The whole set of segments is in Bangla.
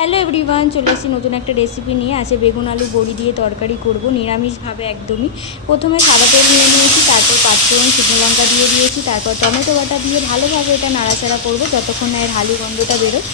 হ্যালো এভরিওয়ান, চলে আসছি নতুন একটা রেসিপি নিয়ে। আছে বেগুন আলু বড়ি দিয়ে তরকারি করব নিরামিষভাবে একদমই। প্রথমে সাদা তেল নিয়ে নিয়েছি, তারপর পাঁচফোড়ন শুকনো লঙ্কা দিয়ে দিয়েছি, তারপর টমেটো বাটা দিয়ে ভালোভাবে এটা নাড়াচাড়া করব যতক্ষণ না এর হালি গন্ধটা বেরোয়।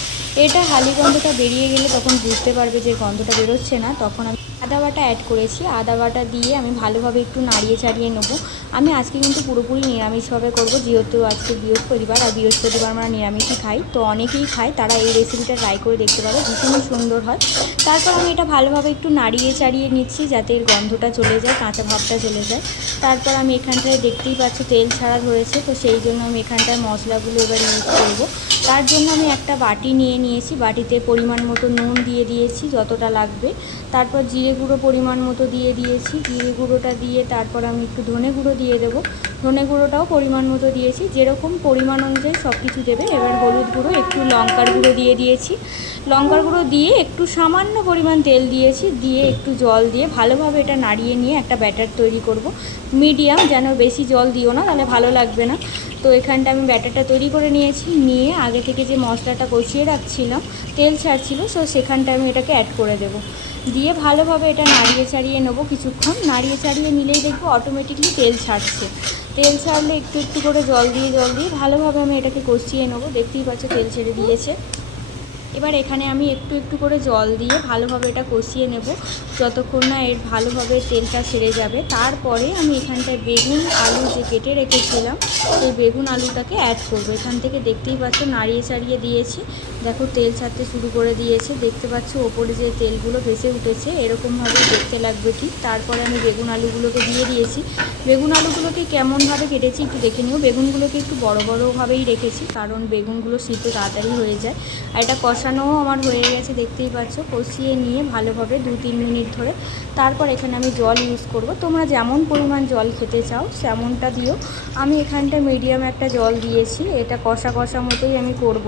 এটা হালি গন্ধটা বেরিয়ে গেলে তখন বুঝতে পারবে যে গন্ধটা বেরোচ্ছে না, তখন আমি আদা বাটা অ্যাড করেছি। আদা বাটা দিয়ে আমি ভালোভাবে একটু নাড়িয়ে চাড়িয়ে নেবো। আমি আজকে কিন্তু পুরোপুরি নিরামিষভাবে করব, যেহেতু আজকে বৃহস্পতিবার, আর বৃহস্পতিবার আমরা নিরামিষই খাই। তো অনেকেই খায়, তারা এই রেসিপিটা ট্রাই করে দেখতে পারো, ভীষণই সুন্দর হয়। তারপর আমি এটা ভালোভাবে একটু নাড়িয়ে চাড়িয়ে নিচ্ছি যাতে এর গন্ধটা চলে যায়, কাঁচা ভাবটা চলে যায়। তারপর আমি এখানটায় দেখতেই পাচ্ছি তেল ছাড়া ধরেছে, তো সেই জন্য আমি এখানটায় মশলাগুলো এবার ইউজ করব। তার জন্য আমি একটা বাটি নিয়ে নিয়েছি, বাটিতে পরিমাণ মতো নুন দিয়ে দিয়েছি যতটা লাগবে। তারপর জিরে গুঁড়ো পরিমাণ মতো দিয়ে দিয়েছি, জিরে গুঁড়োটা দিয়ে তারপর আমি একটু ধনে গুঁড়ো দিয়ে দেবো। ধনে গুঁড়োটাও পরিমাণ মতো দিয়েছি, যেরকম পরিমাণ অনুযায়ী সব কিছু দেবে। এবার হলুদ গুঁড়ো, একটু লঙ্কার গুঁড়ো দিয়ে দিয়েছি। লঙ্কার গুঁড়ো দিয়ে একটু সামান্য পরিমাণ তেল দিয়েছি, দিয়ে একটু জল দিয়ে ভালোভাবে এটা নাড়িয়ে নিয়ে একটা ব্যাটার তৈরি করব। মিডিয়াম, যেন বেশি জল দিও না, তাহলে ভালো লাগবে না। তো এখানটা আমি ব্যাটারটা তৈরি করে নিয়েছি, নিয়ে আগে থেকে যে মশলাটা কষিয়ে রাখছিলাম, তেল ছাড়ছিল, সো সেখানটা আমি এটাকে অ্যাড করে দেবো। দিয়ে ভালোভাবে এটা নাড়িয়ে চাড়িয়ে নেবো। কিছুক্ষণ নাড়িয়ে চাড়িয়ে নিলেই দেখবো অটোমেটিকলি তেল ছাড়ছে। তেল ছাড়লে একটু একটু করে জল দিয়ে ভালোভাবে আমি এটাকে কষিয়ে নেবো। দেখতেই পাচ্ছ তেল ছেড়ে দিয়েছে। এবার এখানে আমি একটু একটু করে জল দিয়ে ভালোভাবে এটা কষিয়ে নেব যতক্ষণ না এর ভালোভাবে তেলটা ছেড়ে যাবে। তারপরে আমি এখানটায় বেগুন আলু যে কেটে রেখেছিলাম, সেই বেগুন আলুটাকে অ্যাড করব। এখান থেকে দেখতেই পাচ্ছ নাড়িয়ে চাড়িয়ে দিয়েছি, দেখো তেল ছাড়তে শুরু করে দিয়েছে। দেখতে পাচ্ছ ওপরে যে তেলগুলো ভেসে উঠেছে, এরকমভাবে দেখতে লাগবে ঠিক। তারপরে আমি বেগুন আলুগুলোকে দিয়ে দিয়েছি। বেগুন আলুগুলোকে কেমনভাবে কেটেছি একটু দেখে নিও। বেগুনগুলোকে একটু বড় বড়োভাবেই রেখেছি, কারণ বেগুনগুলো সিদ্ধ তাড়াতাড়ি হয়ে যায়। আর এটা কষানোও আমার হয়ে গেছে, দেখতেই পাচ্ছ। কষিয়ে নিয়ে ভালোভাবে 2-3 মিনিট ধরে তারপর এখানে আমি জল ইউজ করব। তোমরা যেমন পরিমাণ জল খেতে চাও সেমনটা দিও। আমি এখানটা মিডিয়াম একটা জল দিয়েছি। এটা কষা কষা মতোই আমি করব,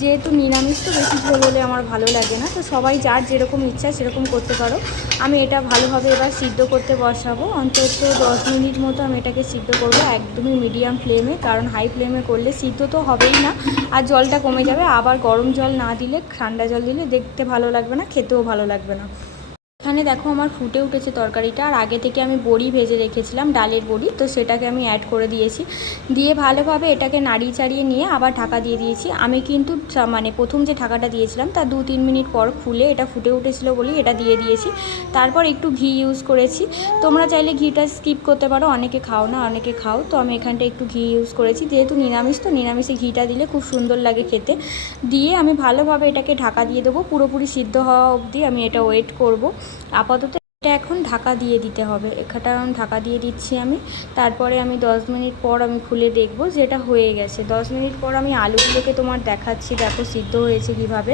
যেহেতু নিরামিষ তো বেশি ঝোল হলে আমার ভালো লাগে না। তো সবাই যার যেরকম ইচ্ছা সেরকম করতে পারো। আমি এটা ভালোভাবে এবার সিদ্ধ করতে বসাবো। অন্তত 10 মিনিট মতো আমি এটাকে সিদ্ধ করব, একদমই মিডিয়াম ফ্লেমে, কারণ হাই ফ্লেমে করলে সিদ্ধ তো হবেই না, আর জলটা কমে যাবে। আবার গরম জল না দিলে, ঠান্ডা জল দিলে দেখতে ভালো লাগবে না, খেতেও ভালো লাগবে না। এখানে দেখো আমার ফুটে উঠেছে তরকারিটা, আর আগে থেকে আমি বড়ি ভেজে রেখেছিলাম, ডালের বড়ি, তো সেটাকে আমি অ্যাড করে দিয়েছি। দিয়ে ভালোভাবে এটাকে নাড়িয়ে চাড়িয়ে নিয়ে আবার ঢাকা দিয়ে দিয়েছি। আমি কিন্তু মানে প্রথম যে ঢাকাটা দিয়েছিলাম তার 2-3 মিনিট পর খুলে এটা ফুটে উঠেছিল বলেই এটা দিয়ে দিয়েছি। তারপর একটু ঘি ইউজ করেছি। তোমরা চাইলে ঘিটা স্কিপ করতে পারো, অনেকে খাও না, অনেকে খাও। তো আমি এখানটা একটু ঘি ইউজ করেছি, যেহেতু নিরামিষ, তো নিরামিষে ঘিটা দিলে খুব সুন্দর লাগে খেতে। দিয়ে আমি ভালোভাবে এটাকে ঢাকা দিয়ে দেবো, পুরোপুরি সিদ্ধ হওয়া অবধি আমি এটা ওয়েট করব। আপাতত এটা এখন ঢাকা দিয়ে দিতে হবে। এখানটা ঢাকা দিয়ে দিচ্ছি আমি। তারপরে আমি 10 মিনিট পর আমি খুলে দেখব যে এটা হয়ে গেছে। 10 মিনিট পর আমি আলুগুলোকে তোমার দেখাচ্ছি, দেখো সিদ্ধ হয়েছে কীভাবে।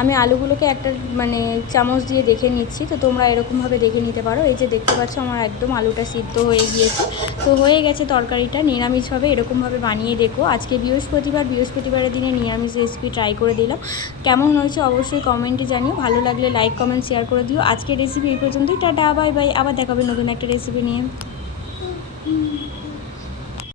আমি আলুগুলোকে একটা মানে চামচ দিয়ে দেখে নিচ্ছি, তো তোমরা এরকমভাবে দেখে নিতে পারো। এই যে দেখতে পাচ্ছ আমার একদম আলুটা সিদ্ধ হয়ে গিয়েছে। তো হয়ে গেছে তরকারিটা। নিরামিষভাবে এরকমভাবে বানিয়ে দেখো। আজকে বৃহস্পতিবার, বৃহস্পতিবারের দিনে নিরামিষ রেসিপি ট্রাই করে দিলাম। কেমন হয়েছে অবশ্যই কমেন্টে জানিও। ভালো লাগলে লাইক কমেন্ট শেয়ার করে দিও। আজকের রেসিপি এই পর্যন্তই। Tata, bye bye. আবার দেখাবে নতুন একটা রেসিপি নিয়ে।